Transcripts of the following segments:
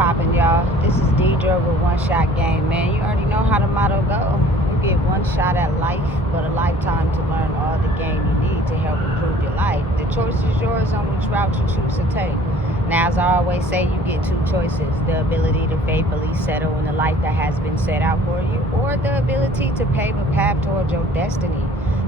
poppin', y'all? This is Deidre with One Shot Game, man. You already know how the motto go. You get one shot at life, but a lifetime to learn all the game you need to help improve your life. The choice is yours on which route you choose to take. Now, as I always say, you get two choices: the ability to faithfully settle in the life that has been set out for you, or the ability to pave a path towards your destiny.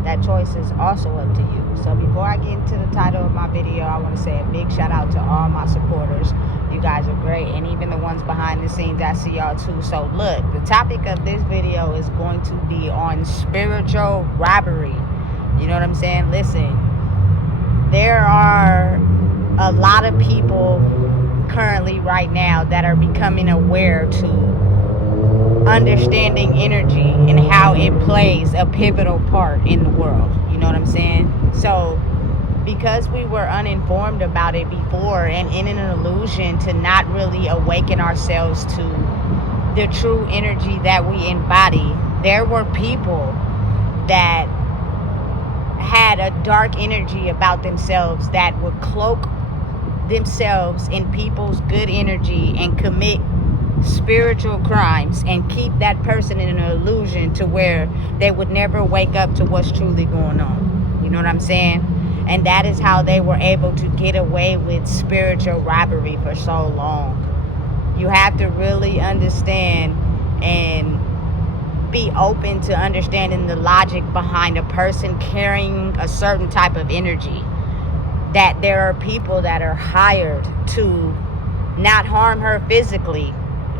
That choice is also up to you. So before I get into the title of my video, I want to say a big shout out to all my supporters. You guys are great, and even the ones behind the scenes, I see y'all too. So look, the topic of this video is going to be on spiritual robbery. You know what I'm saying? Listen, there are a lot of people currently right now that are becoming aware to understanding energy and how it plays a pivotal part in the world. You know what I'm saying? So because we were uninformed about it before and in an illusion to not really awaken ourselves to the true energy that we embody, there were people that had a dark energy about themselves that would cloak themselves in people's good energy and commit spiritual crimes and keep that person in an illusion to where they would never wake up to what's truly going on. You know what I'm saying? And that is how they were able to get away with spiritual robbery for so long. You have to really understand and be open to understanding the logic behind a person carrying a certain type of energy. That there are people that are hired to not harm her physically,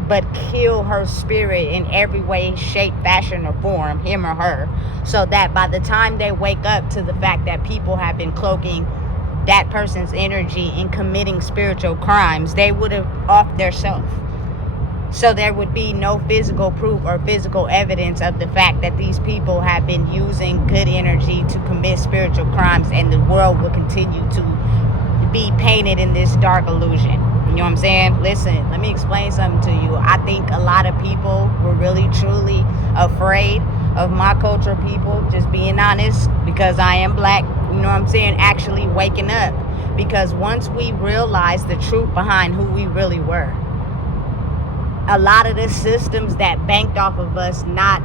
but kill her spirit in every way, shape, fashion, or form, him or her, so that by the time they wake up to the fact that people have been cloaking that person's energy and committing spiritual crimes, they would have off their self. So there would be no physical proof or physical evidence of the fact that these people have been using good energy to commit spiritual crimes, and the world will continue to be painted in this dark illusion. You know what I'm saying? Listen, let me explain something to you. I think a lot of people were really, truly afraid of my culture people, just being honest, because I am black, you know what I'm saying, actually waking up. Because once we realized the truth behind who we really were, a lot of the systems that banked off of us not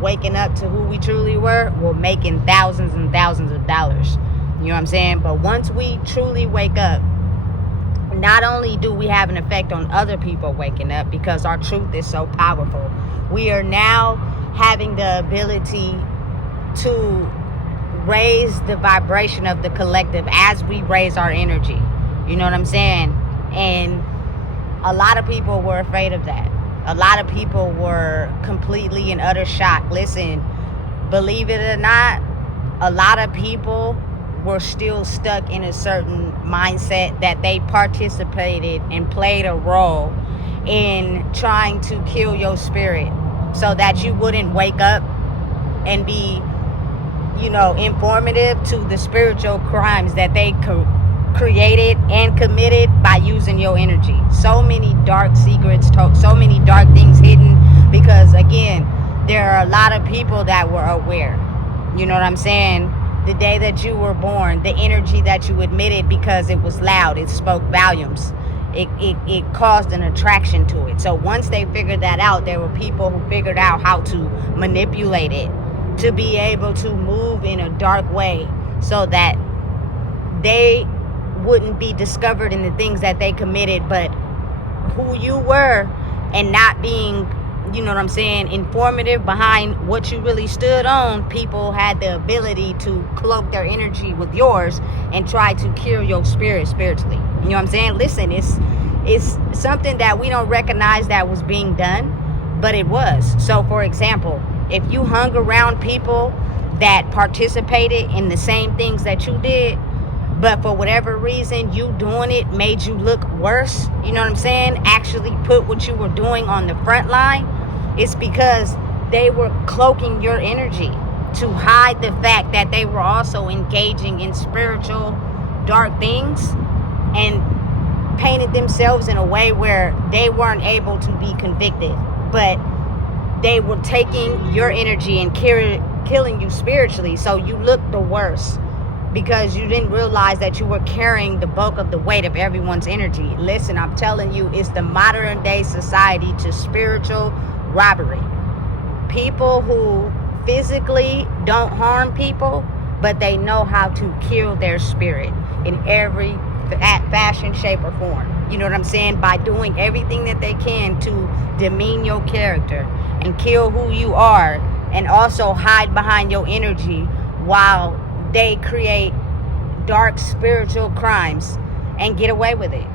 waking up to who we truly were making thousands and thousands of dollars. You know what I'm saying? But once we truly wake up, not only do we have an effect on other people waking up because our truth is so powerful, we are now having the ability to raise the vibration of the collective as we raise our energy. You know what I'm saying? And a lot of people were afraid of that. A lot of people were completely in utter shock. Listen, believe it or not, a lot of people were still stuck in a certain mindset that they participated and played a role in trying to kill your spirit so that you wouldn't wake up and be, informative to the spiritual crimes that they created and committed by using your energy. So many dark secrets, so many dark things hidden, because again, there are a lot of people that were aware. You know what I'm saying? The day that you were born, the energy that you emitted, because it was loud, it spoke volumes. It caused an attraction to it. So once they figured that out, there were people who figured out how to manipulate it to be able to move in a dark way so that they wouldn't be discovered in the things that they committed, but who you were, and not being, you know what I'm saying, informative behind what you really stood on. People had the ability to cloak their energy with yours and try to kill your spirit spiritually. You know what I'm saying? Listen, it's something that we don't recognize that was being done, but it was. So for example, if you hung around people that participated in the same things that you did, but for whatever reason you doing it made you look worse, you know what I'm saying, actually put what you were doing on the front line, it's because they were cloaking your energy to hide the fact that they were also engaging in spiritual dark things and painted themselves in a way where they weren't able to be convicted, but they were taking your energy and killing you spiritually, so you look the worse. because you didn't realize that you were carrying the bulk of the weight of everyone's energy. Listen, I'm telling you, it's the modern day society to spiritual robbery. People who physically don't harm people, but they know how to kill their spirit in every fashion, shape, or form. You know what I'm saying? By doing everything that they can to demean your character and kill who you are, and also hide behind your energy while they create dark spiritual crimes and get away with it.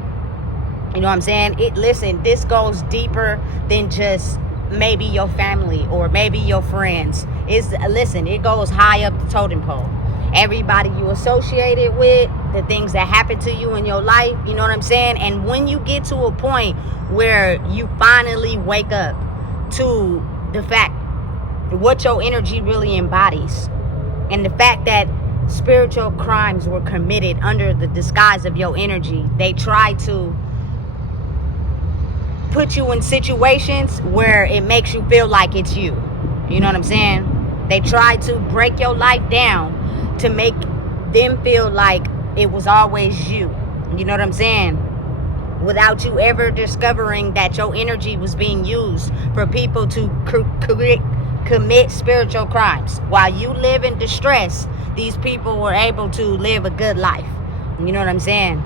You know what I'm saying? Listen, this goes deeper than just maybe your family or maybe your friends. Listen, it goes high up the totem pole. Everybody you associated with, the things that happen to you in your life, you know what I'm saying? And when you get to a point where you finally wake up to the fact what your energy really embodies, and the fact that spiritual crimes were committed under the disguise of your energy, they try to put you in situations where it makes you feel like it's you. You know what I'm saying? They try to break your life down to make them feel like it was always you. You know what I'm saying? Without you ever discovering that your energy was being used for people to commit spiritual crimes. While you live in distress, these people were able to live a good life. You know what I'm saying?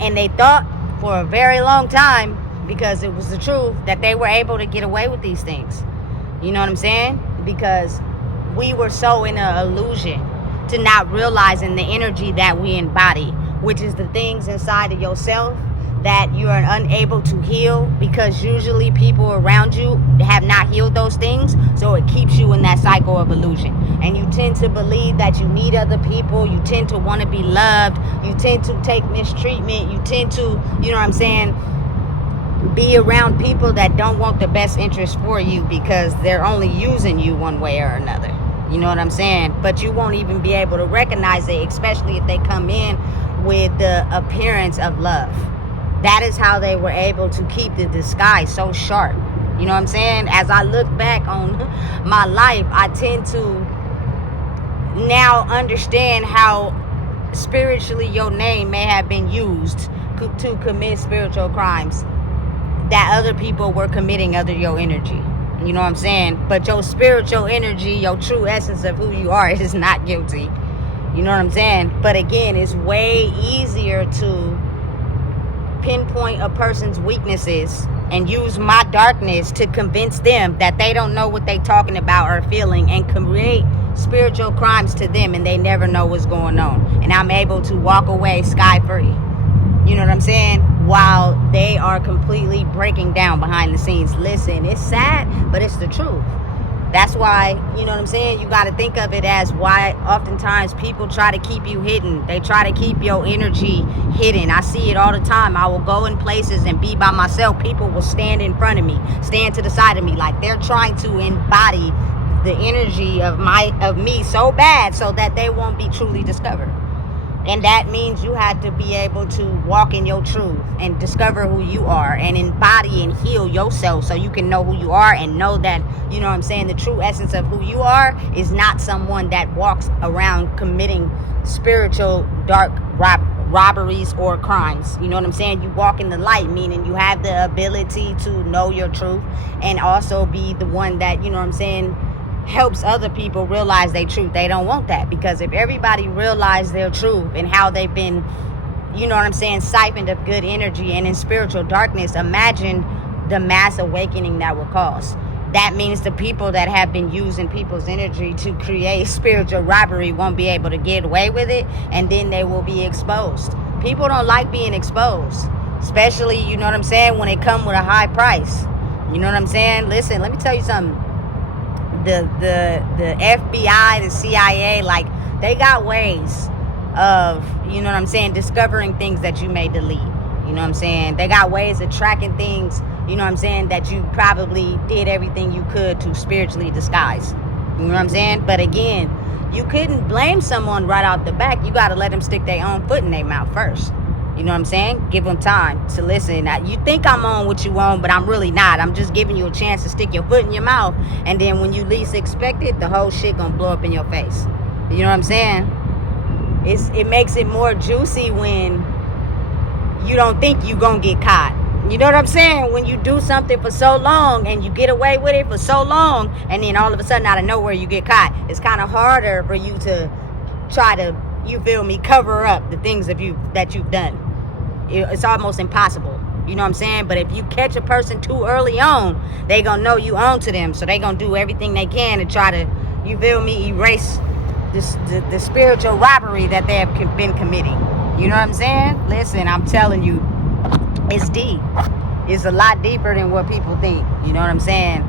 And they thought for a very long time, because it was the truth, that they were able to get away with these things. You know what I'm saying? Because we were so in an illusion to not realizing the energy that we embody, which is the things inside of yourself that you are unable to heal, because usually people around you have not healed those things. So it keeps you in that cycle of illusion, and you tend to believe that you need other people. You tend to want to be loved. You tend to take mistreatment. You tend to, you know what I'm saying, be around people that don't want the best interest for you, because they're only using you one way or another. You know what I'm saying? But you won't even be able to recognize it, especially if they come in with the appearance of love. That is how they were able to keep the disguise so sharp. You know what I'm saying? As I look back on my life, I tend to now understand how spiritually your name may have been used to commit spiritual crimes that other people were committing under your energy. You know what I'm saying? But your spiritual energy, your true essence of who you are, is not guilty. You know what I'm saying? But again, it's way easier to pinpoint a person's weaknesses and use my darkness to convince them that they don't know what they talking about or feeling, and create spiritual crimes to them, and they never know what's going on. And I'm able to walk away sky free. You know what I'm saying? While they are completely breaking down behind the scenes. Listen, it's sad, but it's the truth. That's why, you know what I'm saying, you got to think of it as why oftentimes people try to keep you hidden. They try to keep your energy hidden. I see it all the time. I will go in places and be by myself. People will stand in front of me, stand to the side of me, like they're trying to embody the energy of me so bad so that they won't be truly discovered. And that means you have to be able to walk in your truth and discover who you are and embody and heal yourself so you can know who you are, and know that, you know what I'm saying, the true essence of who you are is not someone that walks around committing spiritual dark robberies or crimes. You know what I'm saying? You walk in the light, meaning you have the ability to know your truth and also be the one that, you know what I'm saying, helps other people realize their truth. They don't want that, because if everybody realized their truth and how they've been, you know what I'm saying, siphoned of good energy and in spiritual darkness, imagine the mass awakening that would cause. That means the people that have been using people's energy to create spiritual robbery won't be able to get away with it, and then they will be exposed. People don't like being exposed, especially, you know what I'm saying, when it come with a high price. You know what I'm saying? Listen, let me tell you something. The FBI, the CIA, like, they got ways of, you know what I'm saying, discovering things that you may delete. You know what I'm saying? They got ways of tracking things, you know what I'm saying, that you probably did everything you could to spiritually disguise. You know what I'm saying? But again, you couldn't blame someone right off the back. You got to let them stick their own foot in their mouth first. You know what I'm saying? Give them time to listen. Now, you think I'm on what you on, but I'm really not. I'm just giving you a chance to stick your foot in your mouth. And then when you least expect it, the whole shit gonna blow up in your face. You know what I'm saying? it makes it more juicy when you don't think you're gonna get caught. You know what I'm saying? When you do something for so long and you get away with it for so long, and then all of a sudden out of nowhere you get caught, it's kind of harder for you to try to, you feel me, cover up the things that you've done. It's almost impossible. You know what I'm saying? But if you catch a person too early on, they gonna know you own to them, so they gonna do everything they can to try to, you feel me, erase the spiritual robbery that they have been committing. You know what I'm saying? Listen, I'm telling you, it's deep. It's a lot deeper than what people think. You know what I'm saying?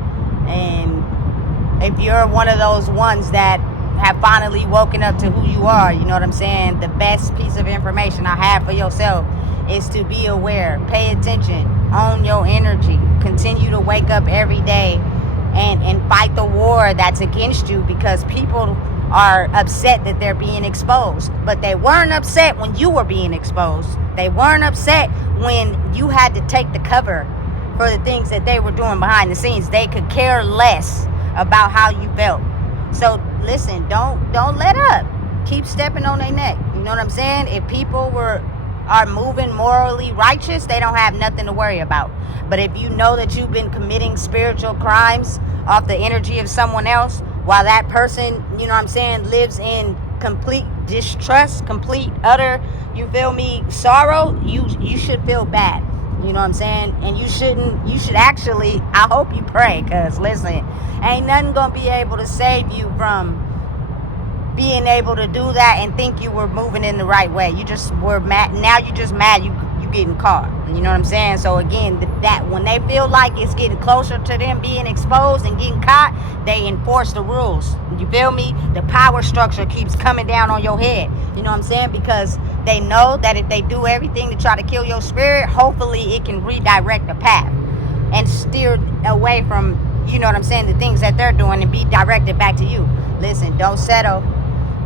And if you're one of those ones that have finally woken up to who you are, you know what I'm saying? The best piece of information I have for yourself is to be aware, pay attention, own your energy, continue to wake up every day and fight the war that's against you, because people are upset that they're being exposed. But they weren't upset when you were being exposed. They weren't upset when you had to take the cover for the things that they were doing behind the scenes. They could care less about how you felt. So listen, don't let up. Keep stepping on their neck. You know what I'm saying? If people are moving morally righteous, they don't have nothing to worry about. But if you know that you've been committing spiritual crimes off the energy of someone else, while that person, you know what I'm saying, lives in complete distrust, complete, utter, you feel me, sorrow, you should feel bad. You know what I'm saying? And you should actually, I hope you pray, because listen, ain't nothing gonna be able to save you from being able to do that and think you were moving in the right way. You just were mad. Now you're just mad you getting caught. You know what I'm saying? So again, that when they feel like it's getting closer to them being exposed and getting caught, they enforce the rules. You feel me? The power structure keeps coming down on your head. You know what I'm saying? Because they know that if they do everything to try to kill your spirit, hopefully it can redirect the path and steer away from, you know what I'm saying, the things that they're doing, and be directed back to you. Listen, don't settle.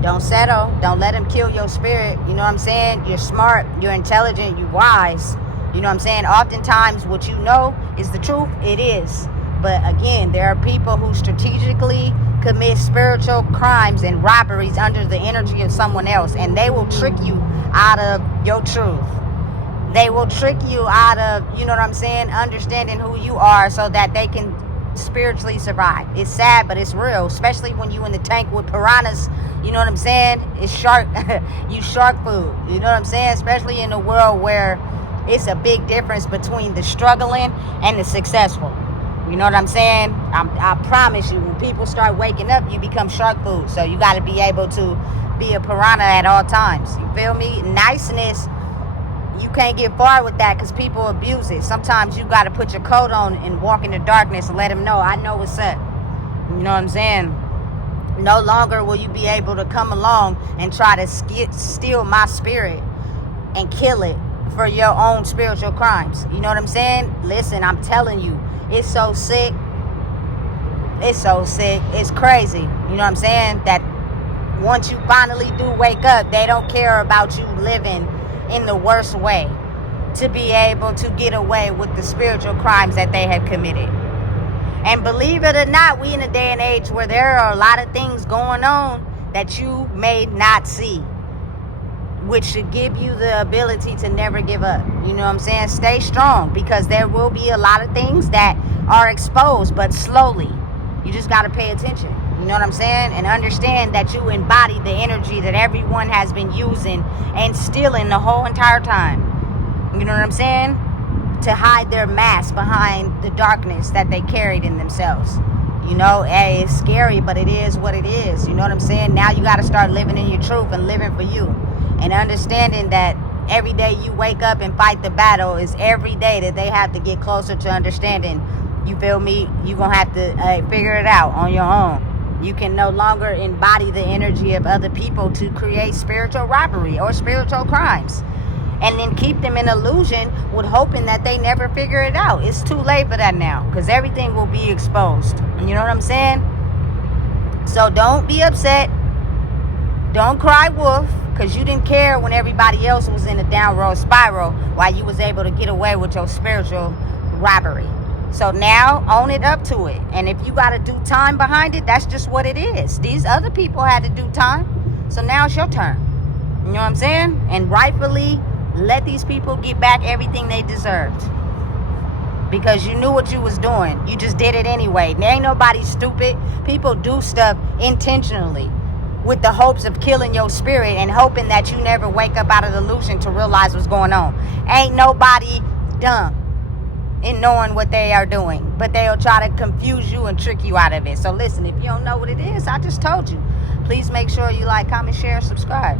Don't settle. Don't let them kill your spirit. You know what I'm saying? You're smart. You're intelligent. You're wise. You know what I'm saying? Oftentimes what you know is the truth. It is. But again, there are people who strategically commit spiritual crimes and robberies under the energy of someone else. And they will trick you out of your truth. They will trick you out of, you know what I'm saying, understanding who you are, so that they can spiritually survive. It's sad, but it's real, especially when you in the tank with piranhas. You know what I'm saying? It's shark you shark food. You know what I'm saying? Especially in a world where it's a big difference between the struggling and the successful. You know what I'm saying? I promise you, when people start waking up, you become shark food. So you got to be able to be a piranha at all times. You feel me? Niceness, you can't get far with that because people abuse it. Sometimes you got to put your coat on and walk in the darkness and let them know, I know what's up. You know what I'm saying? No longer will you be able to come along and try to steal my spirit and kill it for your own spiritual crimes. You know what I'm saying? Listen, I'm telling you, it's so sick. It's so sick. It's crazy. You know what I'm saying? That once you finally do wake up, they don't care about you living in the worst way to be able to get away with the spiritual crimes that they have committed. And believe it or not, we in a day and age where there are a lot of things going on that you may not see, which should give you the ability to never give up. You know what I'm saying? Stay strong, because there will be a lot of things that are exposed, but slowly. You just got to pay attention. You know what I'm saying? And understand that you embody the energy that everyone has been using and stealing the whole entire time. You know what I'm saying? To hide their mask behind the darkness that they carried in themselves. You know, hey, it's scary, but it is what it is. You know what I'm saying? Now you got to start living in your truth and living for you. And understanding that every day you wake up and fight the battle is every day that they have to get closer to understanding. You feel me? You're going to have to figure it out on your own. You can no longer embody the energy of other people to create spiritual robbery or spiritual crimes. And then keep them in illusion with hoping that they never figure it out. It's too late for that now, because everything will be exposed. You know what I'm saying? So don't be upset. Don't cry wolf, because you didn't care when everybody else was in a downward spiral while you was able to get away with your spiritual robbery. So now own it up to it. And if you got to do time behind it, that's just what it is. These other people had to do time. So now it's your turn. You know what I'm saying? And rightfully let these people get back everything they deserved. Because you knew what you was doing. You just did it anyway. There ain't nobody stupid. People do stuff intentionally with the hopes of killing your spirit and hoping that you never wake up out of the illusion to realize what's going on. Ain't nobody dumb in knowing what they are doing. But they'll try to confuse you and trick you out of it. So listen, if you don't know what it is, I just told you. Please make sure you like, comment, share, subscribe.